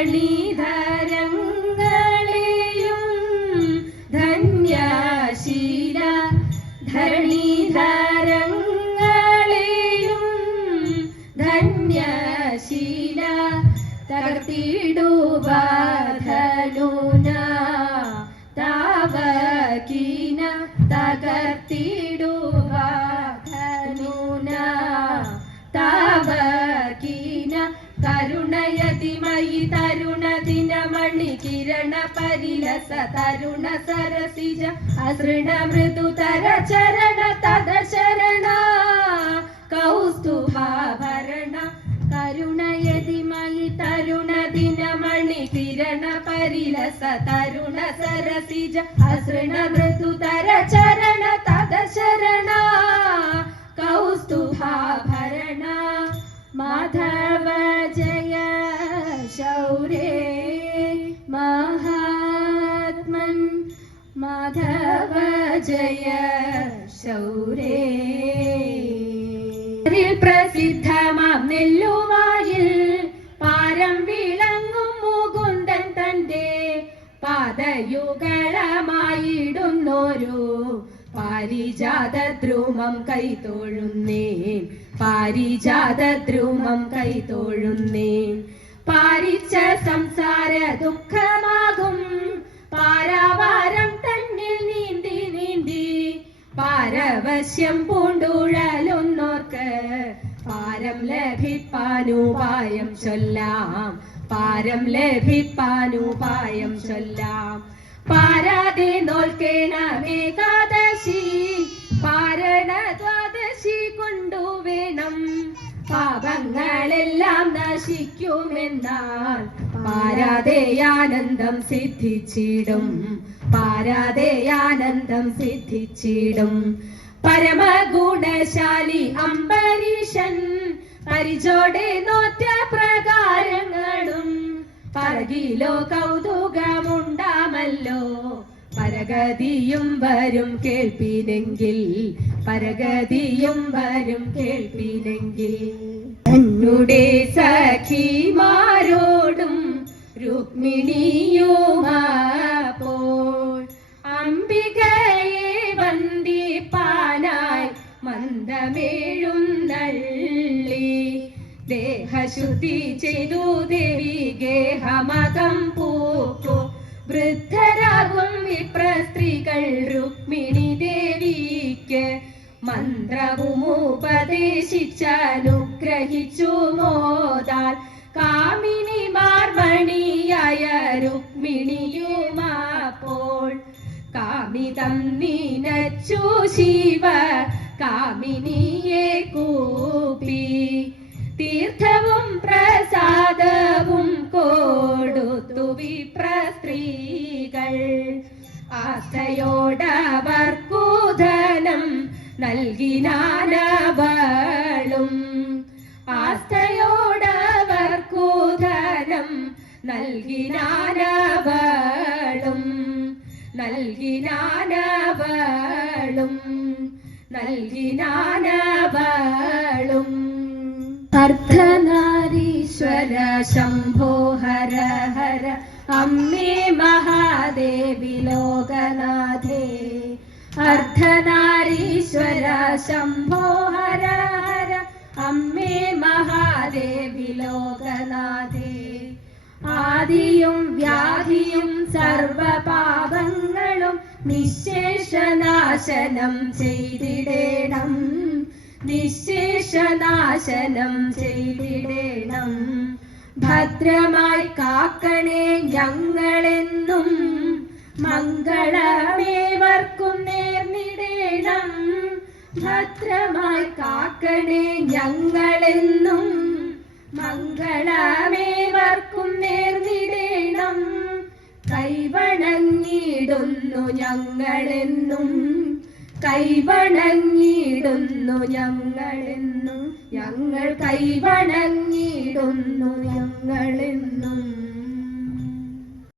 ധരണീധരങ്ങളെയും ധന്യശീല ധരണീധരങ്ങളെയും ധന്യശീല തകർത്തിടുവാധനുന താവകീന തകർത്തിടുവാധനുന പരിലസ തരുണ സരസിജ അസൃണ മൃദുതര ചരണ തദ ശരണ കൗസ്തുഭാഭരണ കരുണയതിമയി തരുണ ദിനമണി കിരണ പരിലസ തരുണ സരസിജ അസൃണ മൃദുതര ചരണ തദ മാധവ ജയ ശൗരേ പ്രസിദ്ധമാം നെല്ലുവായിൽ പാരം വിളങ്ങും മുകുന്ദൻ തന്റെ പാദയുഗളമായിടുന്നോരു പാരിജാത ദ്രുമം കൈതൊഴുന്നേൻ. പാരിജാത ദ്രുമം കൈതൊഴുന്നേൻ. പാരിച്ച സംസാര ദുഃഖമാകും പാരവശ്യം പൂണ്ടുഴലുന്നോർക്ക് പാരം ലഭിപ്പാനുപായം ചൊല്ലാം. പാരം ലഭിപ്പാനുപായം ചൊല്ലാം. പാരാതെ നോൽക്കേണമേകാദശി പാരണ ദ്വാദശി കൊണ്ടുവേണം പാപങ്ങളെല്ലാം നശിക്കുമെന്നാൽ പാരാതെ ആനന്ദം സിദ്ധിച്ചിടും. പാരാതെ ആനന്ദം സിദ്ധിച്ചിടും. പരമഗുണശാലി അംബരീഷൻ പരിചോടെ നോറ്റ പ്രകാരങ്ങളും പറകിലോ കൗതുകമുണ്ടാമല്ലോ. പരഗതിയും വരും കേൾപ്പിനെങ്കിൽ പരഗതിയും വരും കേൾപ്പിനെങ്കിൽ. എന്നുടെ സഖിമാരോടും രുക്മിണിയുമാപ്പോൾ നള്ളി ദേഹശുദ്ധി ചെയ്തു ദേവി ഗേഹമതം പൂക്കു വൃദ്ധരാകും വിപ്രസ്ത്രീകൾ രുക്മിണി ദേവിക്ക് മന്ത്രവും ഉപദേശിച്ചനുഗ്രഹിച്ചു മോദാൽ. കാമിനി മാർമണിയായ രുക്മിണിയുമാപ്പോൾ കാമിതം നീനച്ചു ശിവ കാമിനിയെ കൂപ്പി തീർത്ഥവും പ്രസാദവും കൊടുത്തു വിപ്രസ്ത്രീകൾ. ആസ്ഥയോടവർക്കുധനം നൽകിനാനവളും ആസ്ഥയോടവർക്കുധനം നൽകിനാനവളും നൽകിനാനവളും നൽകിനാനവളും. അർദ്ധനാരീശ്വര ശംഭോ ഹര ഹര. അമ്മേ മഹാദേവി ലോകനാഥേ. അർദ്ധനാരീശ്വര ശംഭോ ഹര ഹര. അമ്മേ മഹാദേവി ലോകനാഥേ. ആദിയും വ്യാധിയും സർവപാപങ്ങളും നിശേഷനാശനം ചെയ്തിടേണം. നിശേഷനാശനം ചെയ്തിടേണം. ഭദ്രമായി കാക്കണേ ഞങ്ങളെന്നും. മംഗളമേവർക്കും നേർന്നിടേണം ഭദ്രമായി കാക്കണേ ഞങ്ങളെന്നും. മംഗളമേവർക്കും കൈവണങ്ങിടുന്നു ഞങ്ങളെന്നും കൈവണങ്ങിടുന്നു ഞങ്ങളെന്നും ഞങ്ങൾ കൈവണങ്ങിടുന്നു ഞങ്ങളെന്നും.